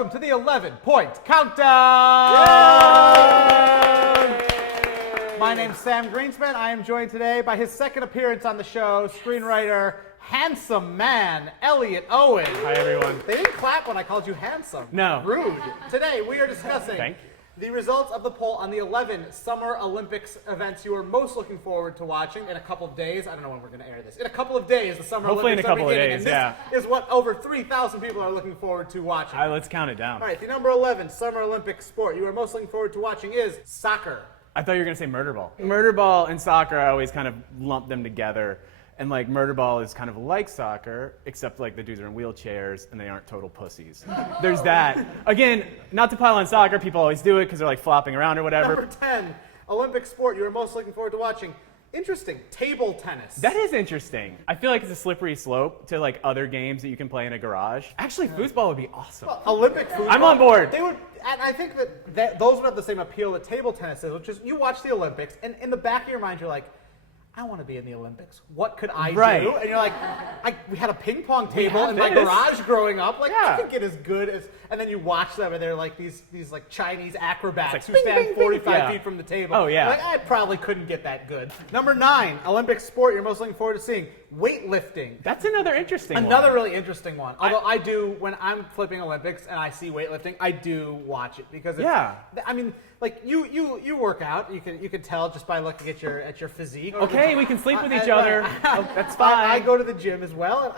welcome to the 11-point countdown! My name's Sam Greenspan. I am joined today by his second appearance on the show, screenwriter, handsome man, Elliott Owen. Hi, everyone. They didn't clap when I called you handsome. No. Rude. Today, we are discussing the results of the poll on the 11 Summer Olympics events you are most looking forward to watching in a couple of days. I don't know when we're going to air this. In a couple of days, the Summer Hopefully Olympics in a couple are beginning. of days, and this is what over 3,000 people are looking forward to watching. All right, let's count it down. All right, the number 11 Summer Olympic sport you are most looking forward to watching is soccer. I thought you were going to say murder ball. Murder ball and soccer, I always kind of lump them together. And like murder ball is kind of like soccer, except like the dudes are in wheelchairs and they aren't total pussies. There's that. Again, not to pile on soccer, people always do it because they're like flopping around or whatever. Number 10 Olympic sport you are most looking forward to watching. Interesting, table tennis. That is interesting. I feel like it's a slippery slope to like other games that you can play in a garage. Actually, foosball would be awesome. Well, Olympic foosball. I'm on board. They would, and I think that those would have the same appeal that table tennis is, which is you watch the Olympics, and in the back of your mind, you're like, I want to be in the Olympics. What could I do? And you're like, we had a ping pong table in my garage growing up. Like, I could get as good as. And then you watch them, and they're like these like Chinese acrobats who stand 45 feet from the table. Oh yeah. Like, I probably couldn't get that good. Number 9, Olympic sport you're most looking forward to seeing: weightlifting. That's another interesting one. Another really interesting one. Although I do, when I'm flipping Olympics and I see weightlifting, I do watch it because it's, I mean, like you work out. You can tell just by looking at your physique. Okay, we can sleep with each other. That's fine. I go to the gym as well,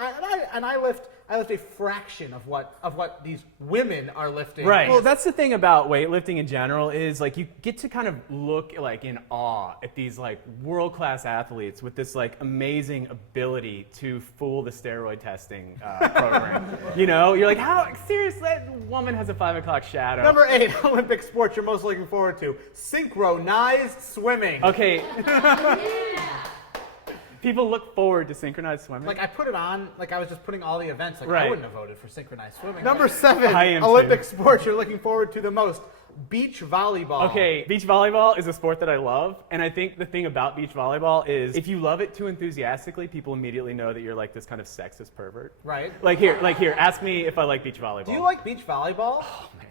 and I lift a fraction of what these women are lifting. Right. Well, that's the thing about weightlifting in general is like you get to kind of look like in awe at these like world-class athletes with this like amazing ability to fool the steroid testing program. You know, you're like, how seriously? That woman has a 5 o'clock shadow. Number 8 Olympic sport you're most looking forward to: synchronized swimming. Okay. People look forward to synchronized swimming. Like I put it on, like I was just putting all the events. Like I wouldn't have voted for synchronized swimming. Number 7 Olympic sport you're looking forward to the most: beach volleyball. Okay, beach volleyball is a sport that I love, and I think the thing about beach volleyball is if you love it too enthusiastically, people immediately know that you're like this kind of sexist pervert. Right. Like here, ask me if I like beach volleyball. Do you like beach volleyball? Oh man.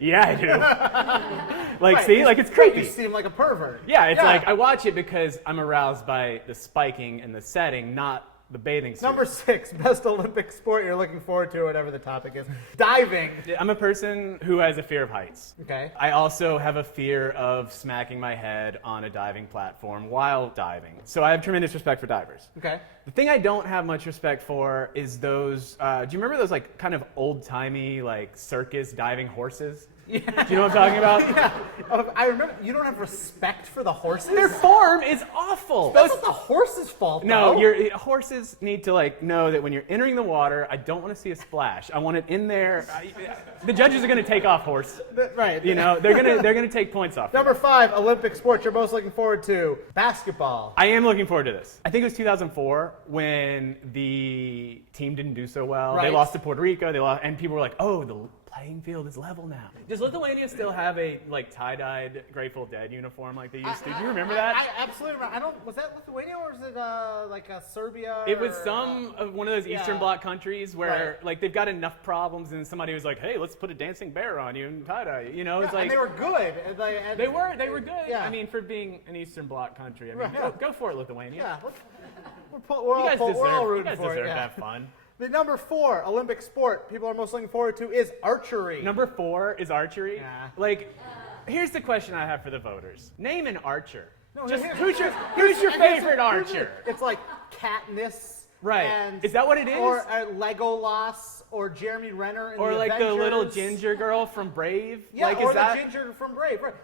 Yeah, I do. Like, see, like it's creepy. You seem like a pervert. Yeah, it's like I watch it because I'm aroused by the spiking and the setting, not the bathing suit. Number 6 best Olympic sport you're looking forward to, whatever the topic is: diving. I'm a person who has a fear of heights. Okay. I also have a fear of smacking my head on a diving platform while diving. So I have tremendous respect for divers. Okay. The thing I don't have much respect for is those, do you remember those like kind of old-timey like circus diving horses? Yeah. Do you know what I'm talking about? Yeah. I remember. You don't have respect for the horses? Their form is awful. That's not the horse's fault, No, though. horses need to like know that when you're entering the water, I don't want to see a splash. I want it in there. The judges are going to take off horse. Right. You know, they're going to take points off. Number 5 Olympic sport you're most looking forward to: basketball. I am looking forward to this. I think it was 2004 when the team didn't do so well. Right. They lost to Puerto Rico. They lost, and people were like, "Oh, the playing field is level now." Does Lithuania still have a like tie-dyed Grateful Dead uniform like they used to? Do you remember that? I absolutely remember. Was that Lithuania or was it like Serbia? It was one of those Eastern Bloc countries where like they've got enough problems, and somebody was like, "Hey, let's put a dancing bear on you and tie-dye." You know, it's like and they were good. They were good. Yeah. I mean, for being an Eastern Bloc country, I mean, go for it, Lithuania. Yeah, we're all rooting for it. You guys deserve to have fun. The number 4 Olympic sport people are most looking forward to is archery. Number 4 is archery. Yeah. Like, here's the question I have for the voters: name an archer. No, Just who's your favorite archer? It's like Katniss. Right. And, is that what it is? Or Legolas, or Jeremy Renner in or the like Avengers. the little ginger girl from Brave. Yeah, like, or the ginger from Brave. Right.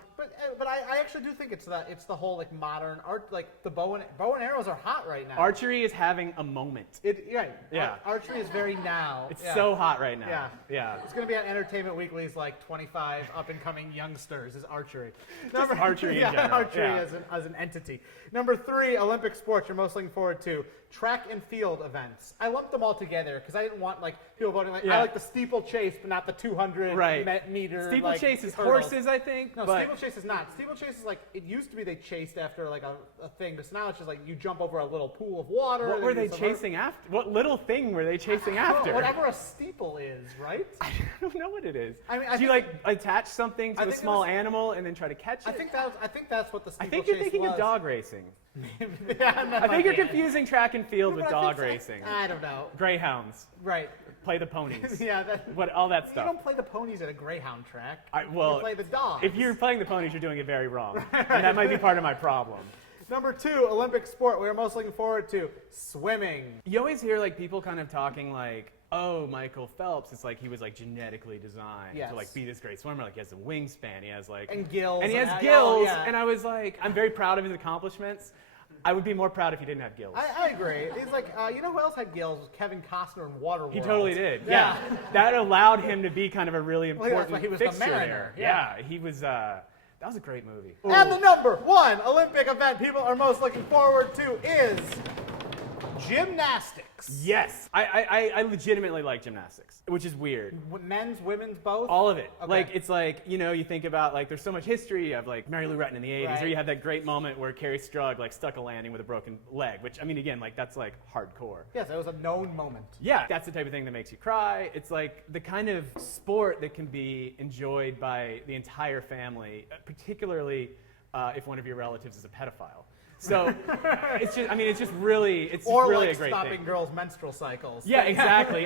But I actually do think it's the whole like modern art, like the bow and arrows are hot right now. Archery is having a moment. Yeah. Archery is very now. It's so hot right now. Yeah. Yeah. It's going to be on Entertainment Weekly's like 25 up and coming youngsters is archery. Archery in general. Archery as an entity. Number 3 Olympic sports you're most looking forward to: track and field events. I lumped them all together because I didn't want like people voting like I Yeah. like the steeplechase, but not the 200 meter. Steeplechase is hurdle. horses, I think. No, but steeplechase is not. Steeplechase is like it used to be. They chased after like a thing, but now it's just like you jump over a little pool of water. what were they chasing after? What little thing were they chasing after? Whatever a steeple is, right? I don't know what it is. I mean, do you like attach something to a think it small was- animal and then try to catch it? I think that's what the I steeplechase think you're thinking was. of dog racing. Yeah, I think you're confusing track and field with But I think dog racing. I don't know. Greyhounds. Right. Play the ponies. Yeah. That, What all that you stuff. don't play the ponies at a greyhound track. Well, you play the dogs. if you're playing the ponies, you're doing it very wrong. And that might be part of my problem. Number 2, Olympic sport we are most looking forward to, swimming. You always hear like people kind of talking like, oh, Michael Phelps, it's like he was like genetically designed Yes. to like be this great swimmer. Like he has a wingspan, he has like And gills. and he has oh, gills. yeah. And I was like, I'm very proud of his accomplishments. I would be more proud if he didn't have gills. I agree. He's like, you know who else had gills? Kevin Costner in Waterworld. He totally did. Yeah. Yeah. That allowed him to be kind of a really Well, yeah, that's important why he was the fixture Mariner. there. Yeah. Yeah, he was. That was a great movie. And the number 1 Olympic event people are most looking forward to is gymnastics. Yes, I legitimately like gymnastics, which is weird. Men's, women's, both? All of it. Okay. Like, it's like, you think about, like, there's so much history of, like, Mary Lou Retton in the 80s, Right. or you have that great moment where Carrie Strug, like, stuck a landing with a broken leg, which, I mean, again, like, that's, like, hardcore. Yes, it was a known moment. Yeah, that's the type of thing that makes you cry. It's, like, the kind of sport that can be enjoyed by the entire family, particularly if one of your relatives is a pedophile. So, it's just really, it's Or really like a great stopping thing. girls' menstrual cycles. Yeah, exactly.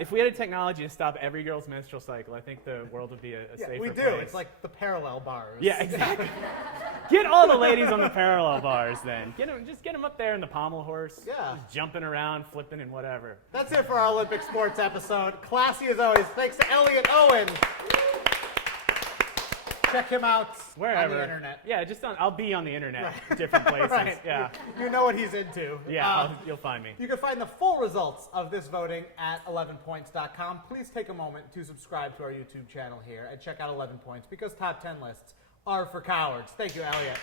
If we had a technology to stop every girl's menstrual cycle, I think the world would be a Yeah, safer we do. place. It's like the parallel bars. Yeah, exactly. Get all the ladies on the parallel bars then. Just get them up there in the pommel horse. Yeah. Just jumping around, flipping and whatever. That's it for our Olympic sports episode. Classy as always. Thanks to Elliott Owen. Check him out Wherever. on the internet. Yeah, I'll be on the internet, different places. Right. Yeah. You know what he's into. Yeah, you'll find me. You can find the full results of this voting at 11points.com. Please take a moment to subscribe to our YouTube channel here and check out 11 Points because top 10 lists are for cowards. Thank you, Elliott.